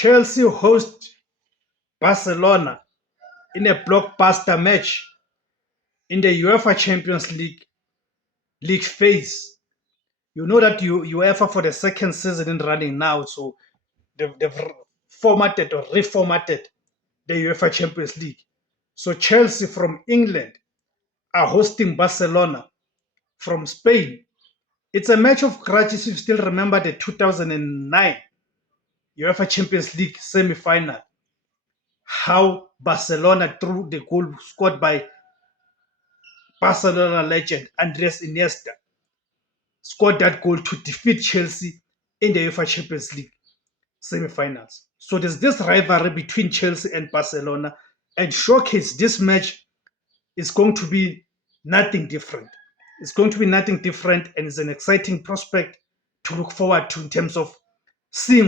Chelsea host Barcelona in a blockbuster match in the UEFA Champions League phase. You know that UEFA for the second season in running now, so they've formatted or reformatted the UEFA Champions League. So Chelsea from England are hosting Barcelona from Spain. It's a match of grudges. If you still remember the 2009 UEFA Champions League semi-final, how Barcelona threw the goal scored by Barcelona legend Andres Iniesta, scored that goal to defeat Chelsea in the UEFA Champions League semi-finals. So there's this rivalry between Chelsea and Barcelona, and showcase this match is going to be nothing different. It's going to be nothing different, and it's an exciting prospect to look forward to in terms of seeing